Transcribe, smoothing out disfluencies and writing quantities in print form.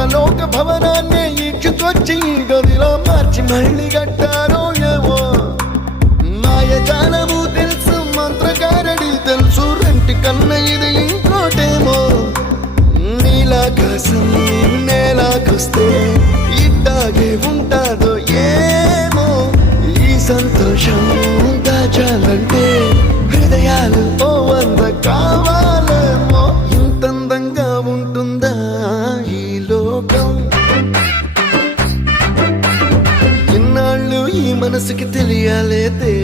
ఇంద్రలోక భవనాన్ని ఈడ్చుకొచ్చి గదిలో మార్చి మళ్ళీ కట్టారో ఏమో మాయజాలము తెలుసు మంత్రకారడి తెలుసు రెంటి కన్న ఇది ఇంకోటేమో నీలాకాశం నేలాకొస్తే ఇట్టాగే ఉంటాదో ఏమో ఈ సంతోషం దాచాలంటే హృదయాలు ఓ వంద కావాలేమో ఇంతందంగా ఉంటుందా ఈ లోకం ఇన్నాళ్ళు ఈ మనసుకి తెలియలేదే